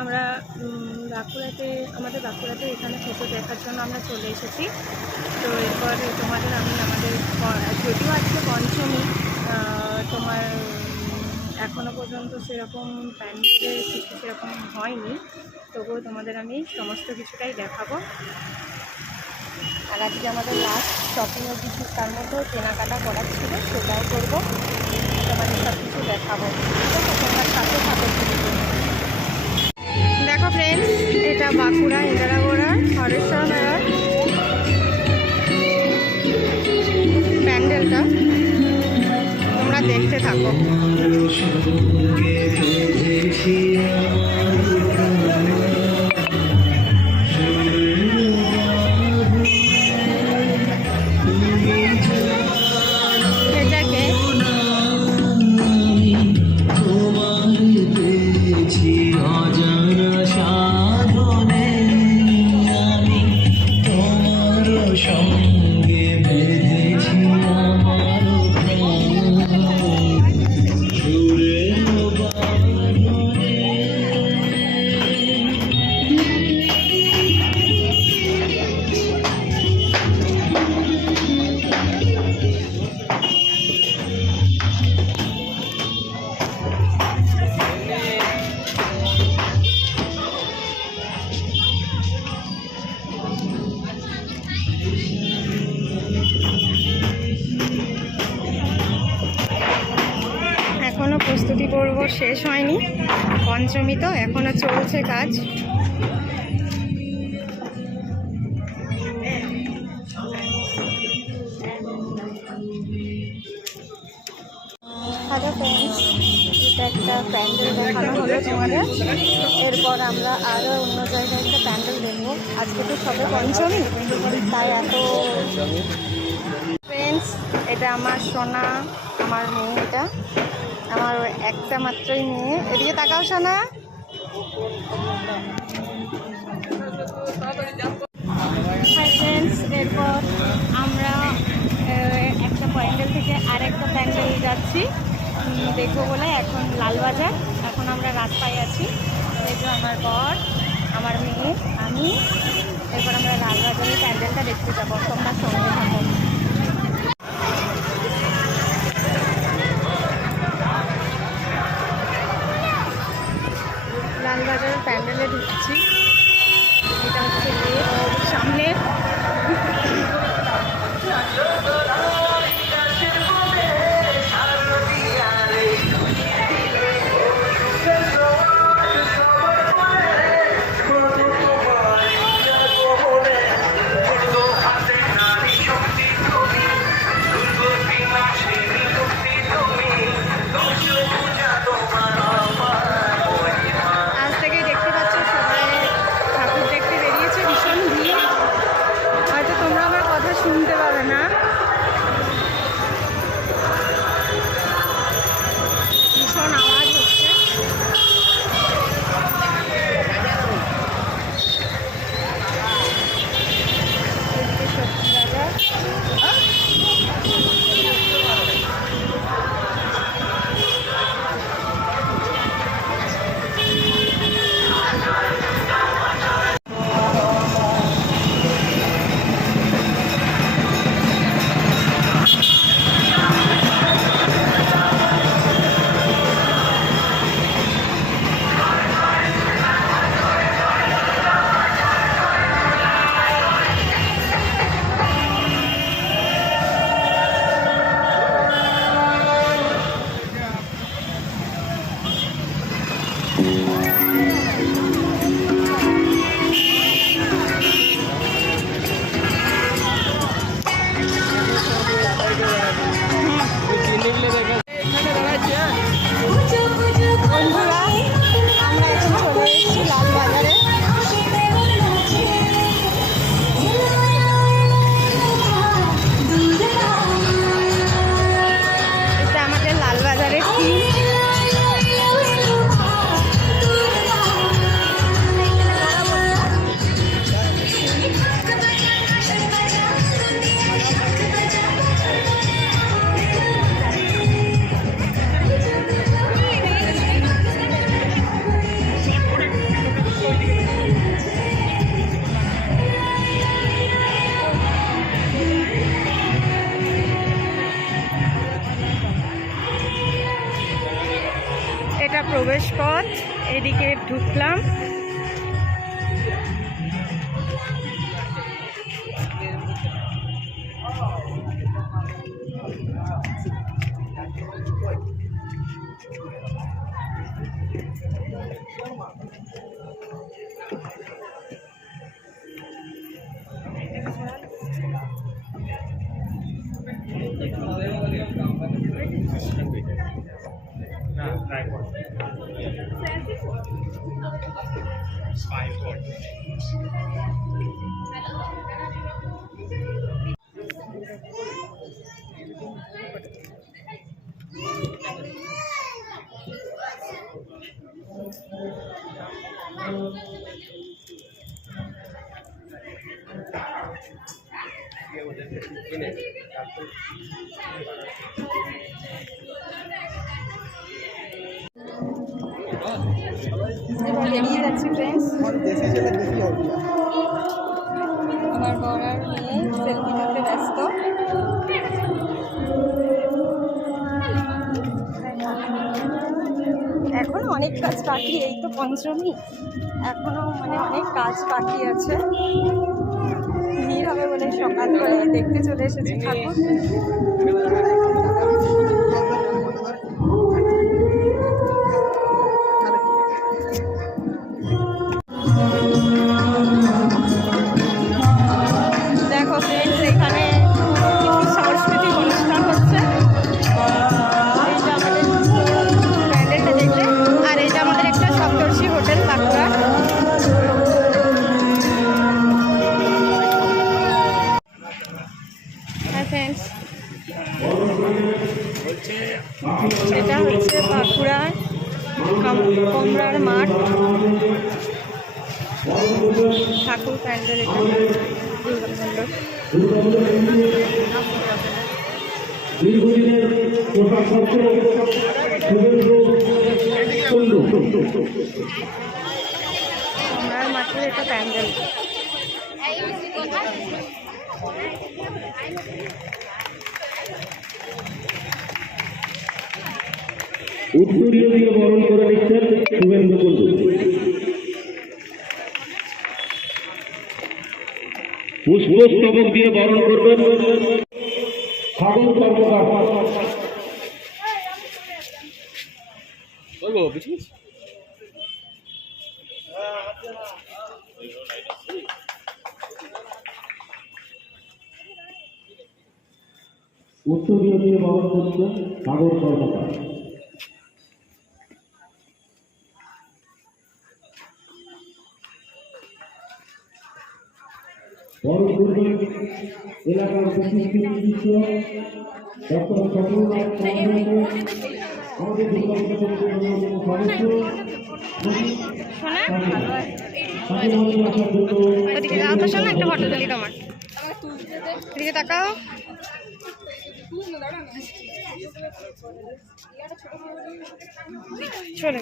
আমরা বাঁকুড়াতে বাঁকুড়াতে এখানে পুজো দেখার জন্য আমরা চলে এসেছি। তো এরপর তোমাদের আমি যদিও আজকে পঞ্চমী, তোমার এখনও পর্যন্ত সেরকম প্যান্ডেলের কিছু সেরকম হয়নি, তবুও তোমাদের আমি সমস্ত কিছুটাই দেখাবো। আর আজকে আমাদের লাস্ট শপিংয়ের কিছু তার মধ্যেও কেনাকাটা করার ছিল, সেটাও করবো, তোমাদের সব কিছু দেখাবো। তোমরা সাথে থাকো। দেখো ফ্রেন্ডস, এটা বাঁকুড়া ইন্দিরাগোড়া হরেশ্বর মেলার প্যান্ডেলটা, তোমরা দেখতে থাকো। এখনো প্রস্তুতি পর্ব শেষ হয়নি, পঞ্চমী তো এখনো চলছে কাজ। হ্যালো ফ্রেন্ডস, এটা একটা প্যান্ডেল দেখানো হলো তোমাদের। এরপর আমরা আরও অন্য জায়গায় একটা প্যান্ডেল দেখবো। আজকে তো সবে পঞ্চমী, তাই এত। ফ্রেন্ডস, এটা আমার সোনা, আমার মেয়ে, এটা আমার একটা মাত্রই মেয়ে। এদিকে তাকাও সোনা। হাই ফ্রেন্ডস, এরপর আমরা একটা প্যান্ডেল থেকে আরেকটা প্যান্ডেল যাচ্ছি দেখবো বলে। এখন লালবাজার, এখন আমরা রাস্তায় আছি। এই যে আমার বর, আমার মেয়ে, আমি। এরপর আমরা লালবাজারের প্যান্ডেলটা দেখতে যাবো, তোমরা সঙ্গে থাকো। লালবাজারের প্যান্ডেলে ঢুকছি। এটা হচ্ছে সামনে। আজ থেকে দেখতে পাচ্ছ সবাই প্রবেশ পথ, এদিকে ঢুকলাম। বেরিয়ে যাচ্ছি ফ্রেন্ডস। আমার বর আর মেয়ে সেলফি তুলতে ব্যস্ত। এখনো অনেক কাজ বাকি, এই তো পঞ্চমী, এখনো মানে অনেক কাজ বাকি আছে। ভিড় হবে বলে সকাল করে দেখতে চলে এসেছি ঠাকুর। দেখো ফ্রেন্ডস, এখানে কিছু সাংস্কৃতিক অনুষ্ঠান হচ্ছে। এইটা আমাদের প্যান্ডেলটা দেখলে, আর এটা আমাদের একটা সপ্তর্ষি হোটেল বাঁকুড়া। হ্যাঁ ফ্রেন্ডস, এটা হচ্ছে বাঁকুড়ার কমরার মাঠ, ঠাকুর প্যান্ডেল। এটা কমরার মাঠের এটা প্যান্ডেল। উত্তরীয় দিয়ে বরণ করে নিচ্ছেন শুভেন্দু কুণ্ডু। পুষ্পস্তবক দিয়ে বরণ করবেন সাগর কর্মকার। উত্তরীয় দিয়ে বরণ করছেন সাগর কর্মকার। বরণ করবেন এলাকার বিশিষ্ট চিকিৎসক ডক্টর চন্দ্রনাথ আমাদের শোনা, একটা ফটো তুলি তোমার, এদিকে তাকাও। চলো,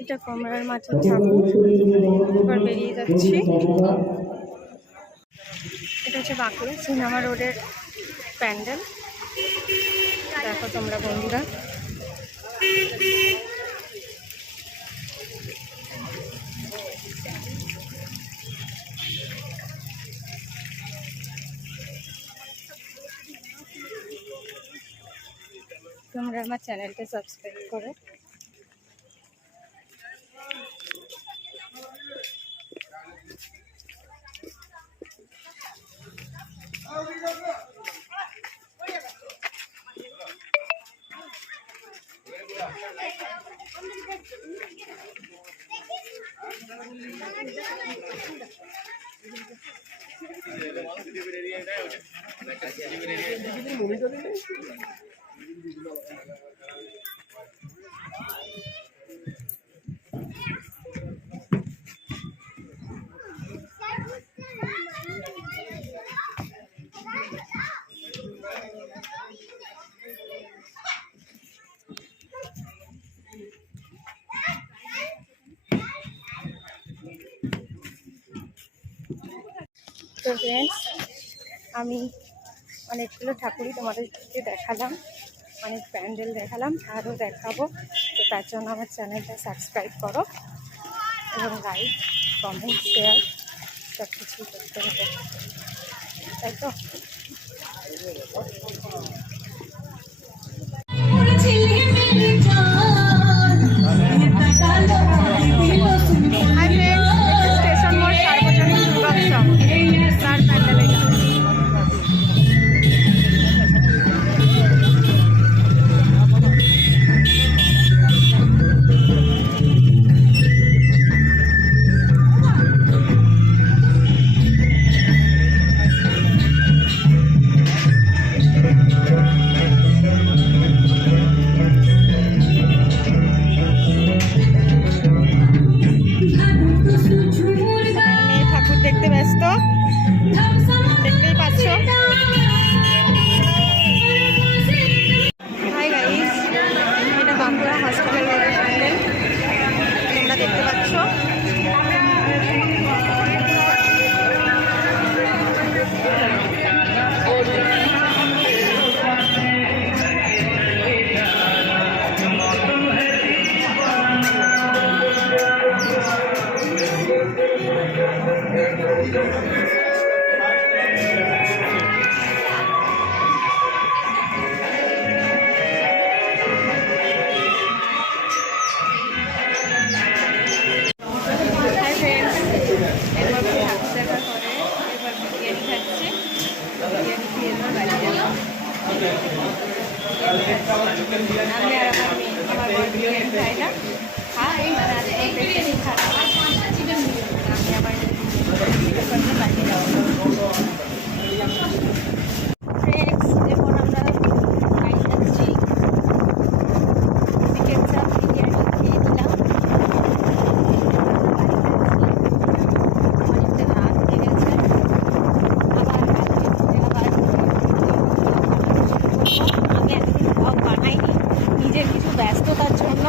এটা কমরার মাঠে ঠাকুর। এবার বেরিয়ে যাচ্ছি। এটা হচ্ছে বাঁকুড়া সিনেমা রোডের প্যান্ডেল। দেখো তোমরা বন্ধুরা, তোমরা আমার চ্যানেলটা সাবস্ক্রাইব করো। তো ফ্রেন্ডস, আমি অনেকগুলো ঠাকুরই তোমাদেরকে দেখালাম, অনেক প্যান্ডেল দেখালাম, আরও দেখাবো। তো তার জন্য আমার চ্যানেলটা সাবস্ক্রাইব করো এবং লাইক, কমেন্ট, শেয়ার সব কিছুই করতে হবে, তাই তো? হাই ফ্রেন্ডস, স্টেশন মোড় সার্বজনীন দুর্গোৎসব তার প্যান্ডেল এটা। মেয়ে ঠাকুর দেখতে ব্যস্ত, দেখতেই পাচ্ছ। হাই গাইস, এটা বাঁকুড়া হসপিটাল রোডের প্যান্ডেল, তোমরা দেখতে পাচ্ছ। হাই ফ্রেন্ডস, এরপর ঠাকুর দেখা করে এবার বিরিয়ানি খাচ্ছি। বিরিয়ানি খেয়ে এবার বাড়ি যাবো। আমি আর আমার মেয়ে, আমার বর বিরিয়ানি খাই না, খাই মানে আজকে বেশি খারাপ। আমি আবার বাড়ি যাবো। ফ্রেন্ডস, এখন আমরা বাড়ি যাচ্ছি। চিকেন চাপ বিরিয়ানি খেয়ে দিলাম, অনেকটা রাত হয়ে গেছে। আবার রাত্রিতে আবার আমি এতদিন ব্লগ বানাইনি নিজের কিছু ব্যস্ততার জন্য।